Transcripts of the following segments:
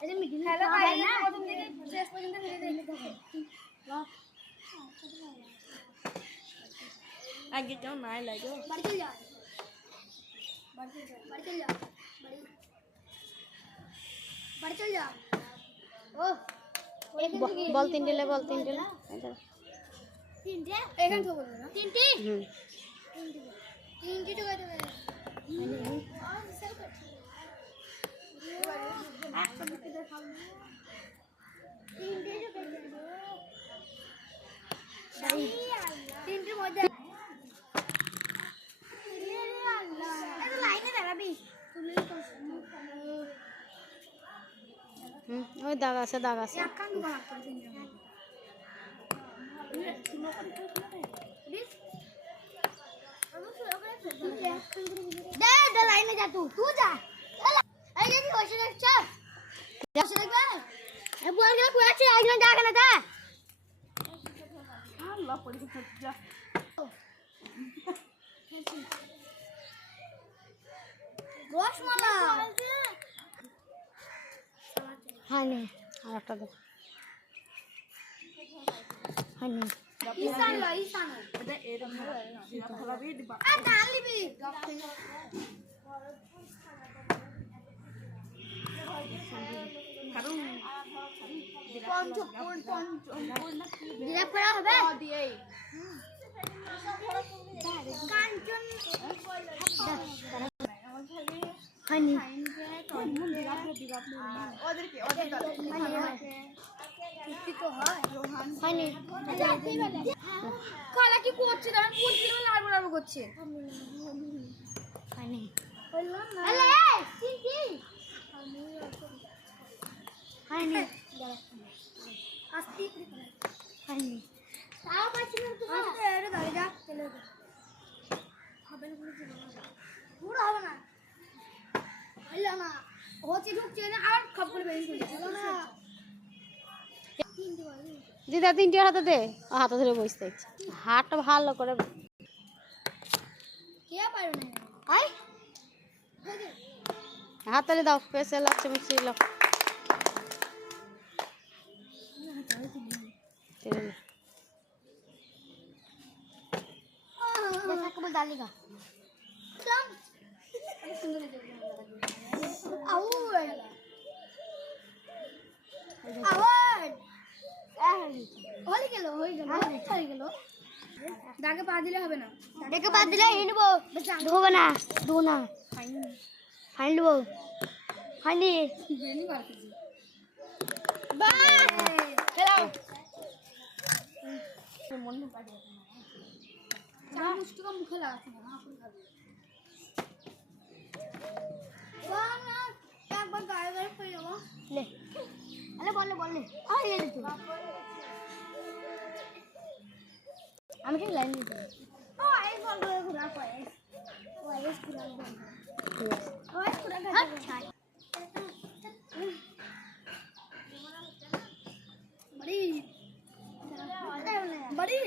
Hello guys, প্রথম থেকে শেষ পর্যন্ত ভিডিও দেখতে থাকুন। আগে যাও না লাগো বাড়ি চল যা, বাড়ি চল যা, বাড়ি চল যা। ও বল তিনটে লে, বল তিনটে লে। তিনটে এখান থেকে বলবো না, তিনটে তিনটে তো কত হবে? তিনটের মধ্যে লাইনে দাঁড়াবি। ওই দাগ আছে, দাগ আছে। লাইনে যা, তুই যা। এই যে বসে দেখছ, বসে দেখবে বল গেলে কই আছে, একজন যা কেন তা আল্লাহ পরীক্ষা যা রসমালা হয়নি, আর একটা দে। হয়নি। ইসান লা, ইসান এটা এরকম জিরা ফলাবি দিবা আ ডাল দিবি। কারণ জিরা করা হবে দিয়ে কাঞ্চন হয়নি। ওদেরকে ওদের তো হয় হয়নি। খালা কি করছে? দাঁড়ান, পুঁতি দিয়ে লাড়বো লাড়বো করছে। হয়নি। আলে চিনকি হয়নি। আস্তি হয়নি। তাও পাচ্ছি না তো। আস্তে আরে দাঁড়িয়ে যা, চলে যা। হবে না পুরো হবে না, হইলো না, হচ্ছে ঢুকছে না, আর খপ করে বেরিয়ে চলে গেল না। দিদা তিনটে হাতে দে, ও হাতে ধরে বসে থাকছে। হাতটা ভালো করে কে পারো না আই হাতলে দাও, পেছে লাগছে মিক্সি লাও। जैसा कबूल डालेगा चल सुंदर आउट आउट হয়ে গেল দাগে পা দিলে হবে না, দাগে পা দিলে এই নেব, ধোবো না, ধোবো না, ফাইন নেবো, ফাইনি। বেনি বার করছি বাহ খেলাও মন में पड़ गया চা মুষ্টি का मुखे लगा था ना अपन खा वाह ना एक बार गाय गाय पे जाओ ले अरे बोल ले आ ये ले तू আমি কি লাইন দিতে ओ आई बोल रहे खुदा को है ओ आई खुदा को ओ आई खुदा का अच्छा बड़ी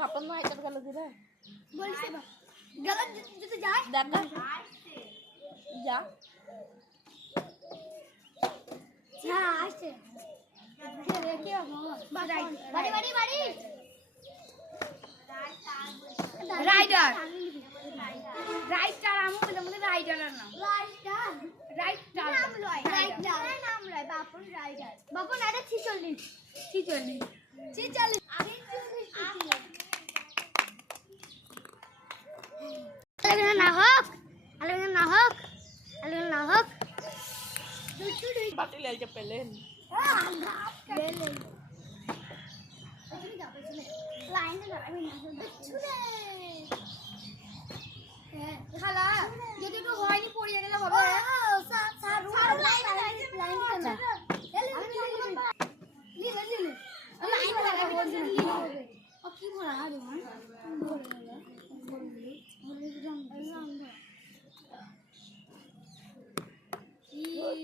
বাপন না এটা গেল দিলে बोल से गलत जैसे जाए দাদা যা हां आसे ये क्या हो बड़ी बड़ी बड़ी राइडर राइटर আমু বলে মনে রাইডারের নাম রাইটার নাম লয় রাইটার নাম লয় বাপন রাইডার 46 আগে 40 আলবিনা না হোক, আলবিনা না হোক, আলবিনা না হোক। বাটি লাইতে পেলেন ले ले लाइन में আমি না ছুলে খালা যদি একটু হয়নি পড়িয়ে গেলে হবে সারু লাইন লাইন লি লাইন লাগাবি ও কি ভরা আরে মান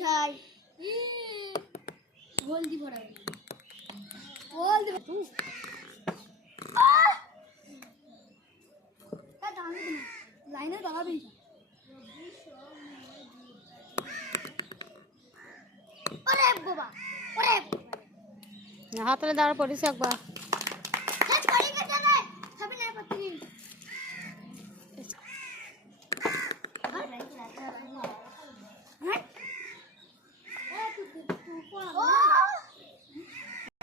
চাই হলদি ভরা হলদি তু লাইনে দাঁড়াবি হাতলে দাঁড়া পড়িস একবার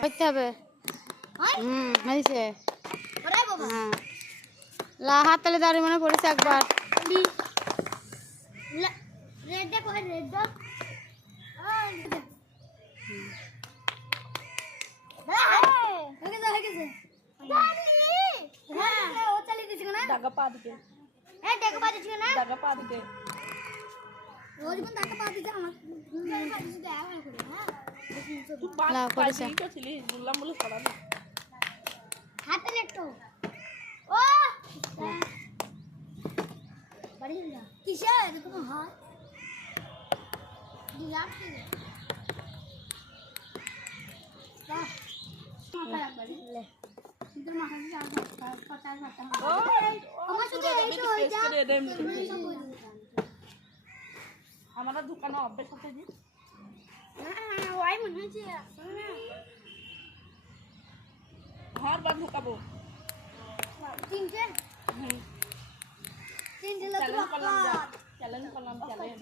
করতে হবে হয়েছে হ্যাঁ হাত তালে দাঁড়িয়ে মনে পড়েছে একবার दागा पा दिके दागा पा दिके तू बात ला, पाई पड़ेছে। को छिली मुल्ला मुल्ला पड़ा ना हमारा दुकान अभ्यास होते जी हर बार ढुकाबो चैलेंज करलाम चैलेंज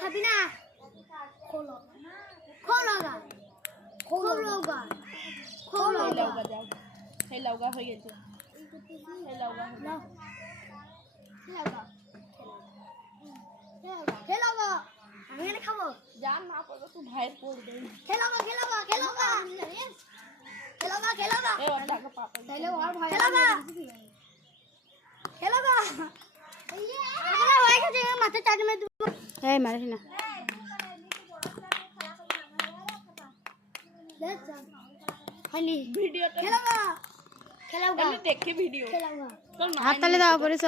খাবি না খোলগা খোলগা খোলগা लौगा जाओ हे लौगा हो गए हे लौगा খেলগা আমি এনে খাবো जान ना पड़ो तू भाई पोड़ दे খেলগা খেলগা খেলগা খেলগা খেলগা ए और दागा पापा তাইলে আর ভাই খেলগা খেলগা আমরা হয়ে গেছে মাথা চাট মে দিব এই মারিস না হনি वीडियो तो খেলগা খেলগা हमने देखे वीडियो খেলগা तो হাত তালে দাও পড়িস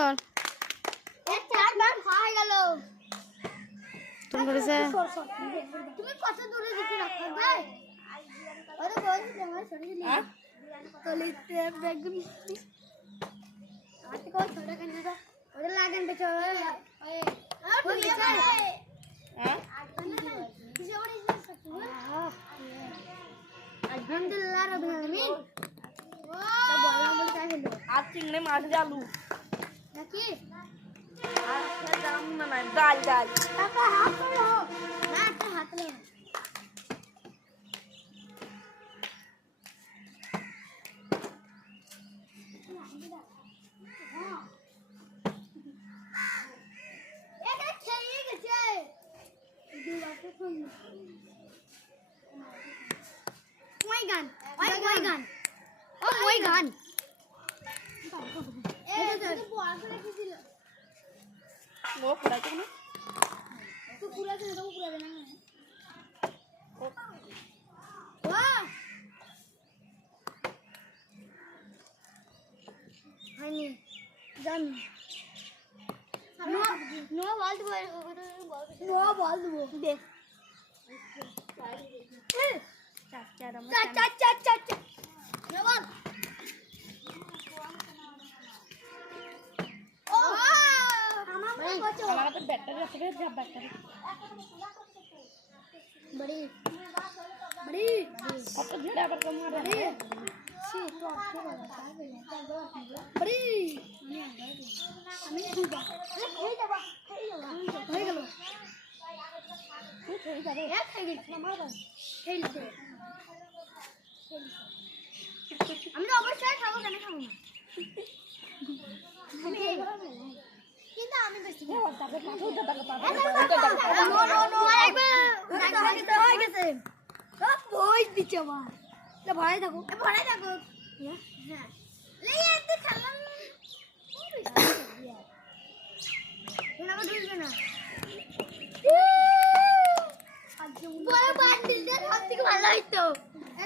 এক চারবার হয়ে গেল তুমি করেছে তুমি কত দূরে দিকে রাখো ভাই আরে বলছি আমার শরীরে हां তলিতে বেগুন আজকে কত ছোট কেন দাও ওরে লাগেন বেচো ওই ঠিক আছে हां কিসে ওরে আলহামদুলিল্লাহ রাব্বিল আলামিন তো বললাম বলে কাজ হলো आज चिंगड़े मार जालू নাকি आज क्या दाम ना ना दाल दाल টাকা হাত করো না একটা হাত লো এটা খেয়ে গেছে ওই গান ওই গান এটা তো বল করে দিছিল वो पूरा तो ना तू पूरा से तो पूरा देना है वाह हनी जान नो बॉल दो दे चा नो बॉल ओ हमारा तो बैटरी रख गए जब बैटरी बड़ी बड़ी अब तो झेड़ा पर कम मार रहे हैं बड़ी আমি খুঁজা এই যাবা হয়ে গেল तू थोड़ी जा रे এক হয়ে গেছে আমার বাস খেলছে আমি তো অবশ্যই খাবো কেন খাবো না কিন্তু আমি বেশি वो दागा पापा दागा पापा নো নো নো একবার হয়ে গেছে সব ভয় দিচ্ছে আমার লে ভয় থাকো হ্যাঁ লে এতে খেললাম না দুলবে না বড় বান্ডিলটা সব থেকে ভালো হইতো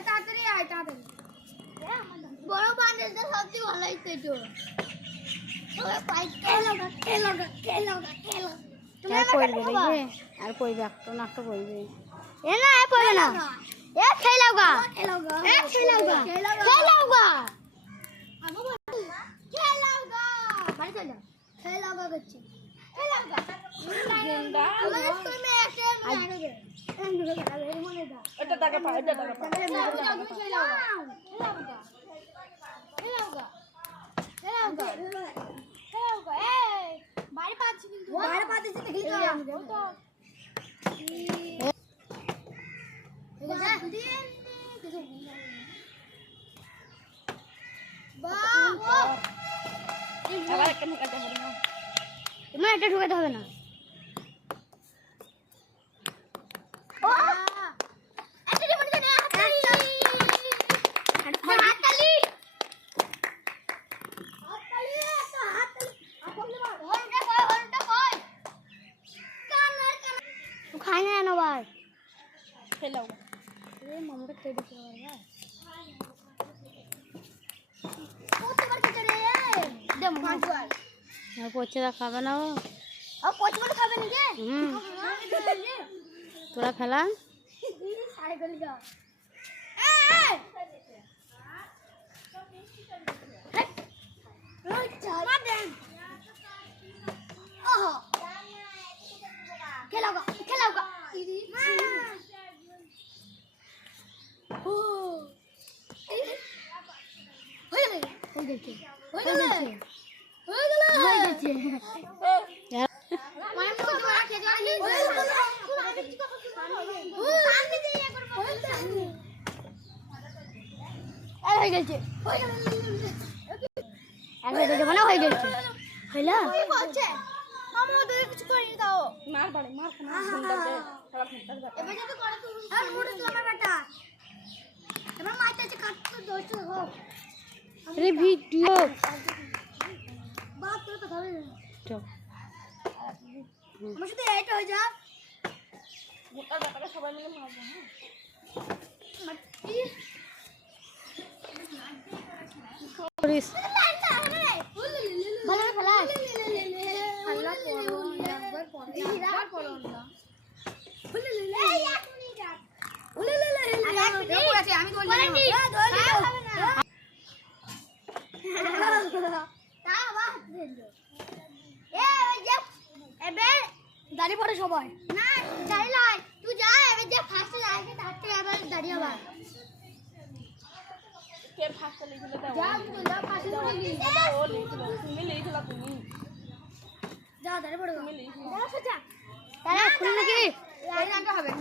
তাড়াতাড়ি আয় তাড়াতাড়ি বড় বান্ডেলটা সবচেয়ে ভালো হইছে তো ওই পাইট খেলো তুমি আর আমাকে পড়বে খাবা রে আর পড়বে একটা না একটা পড়বে এ না এ পড়বে না এ খেলাওগা এ খেলাওগা আগো খেলাওগা বাড়ি চল খেলাওগা করছি খেলাওগা গেন্দা আমার স্কুল মে একটা আইবে মনে দা এটা টাকা পা এটা টাকা পা বাইরে পাচ্ছি কিন্তু বাইরে পাচ্ছি দেখলি তো আবার একটা ঢুকাতে হবে না তোমার এটা ঢুকাতে হবে না ও এটা যে মনে জানে হাততালি হাততালি তো হাততালি আপন না হলটা কই কানার তো খাই না না ভাই খেলাও এ মামুটা খেয়ে দিতে পারবা কতবার খেতে রে দে পাঁচবার আর পচেরা খাবে না ও আর কতবার খাবে নাকি হুম তোরা খেলা সাড়ে গলি যাও খেলাওগা হয়ে গেছে মানে হয়ে গেছে হইলা মামা ওদের কিছু করিনি তাও মার বাড়ি মার না সুন্দর খেলা খেলতে এবার যদি করে তো আর মোড়ে আমার বেটা এবার মাইতে আছে কাটতে দোস্ত হোক রে ভিডিও বাপ তোর কথা হবে না চল আমার সাথে এইটা হয়ে যা গোটা ব্যাপারে সবাই মিলে মারবো হ্যাঁ করিস ভালো খেলা দাঁড়িয়ে পড়ে সবাই না দাঁড়িয়ে লাই তুই যা এবার যে ফার্স্টে যাইবে তারতে আবার দাঁড়িয়ে আবার কে ফার্স্টে লিখলে দাও যা তুই যা ফার্স্টে দাঁড়িয়ে ও লিখলো তুমি লিখলা তুমি যা দাঁড়িয়ে পড়ে তুমি লিখলো যা তারা খুলে নাকি এই গানটা হবে না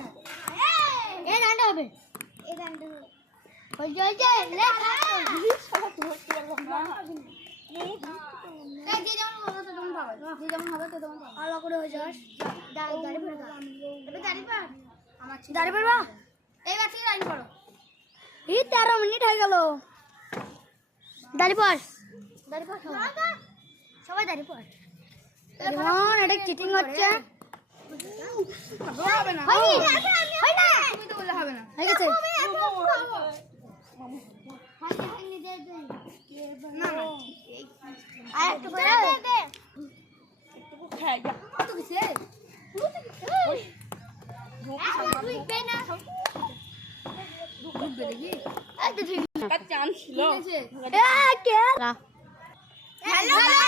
এই গানটা হবে এই গানটা ওই যে লেখা সবাই তুমি হতে পারবো না এই যে যেমন হবে তো তেমন পাবে যে যেমন হবে তো তেমন পাবে আলাদা করে হয়ে যাস দাঁড়িয়ে পড়ে যা এবার দাঁড়িয়ে পড় আমার দাঁড়িয়ে পড়বা এইবার ঠিক লাইন করো এই 13 মিনিট হয়ে গেল দাঁড়িয়ে পড় সবাই দাঁড়িয়ে পড় এখন এটা চিটিং হচ্ছে হবে না হয়নি হয় না তুমি তো বললে হবে না হয়ে গেছে না না আর একটু করে দে একটু খাই যা কত কিসে তুই বে না ঢুকবে দেখি এই তো ঠিক একটা চান্স ছিল এ কে না হ্যালো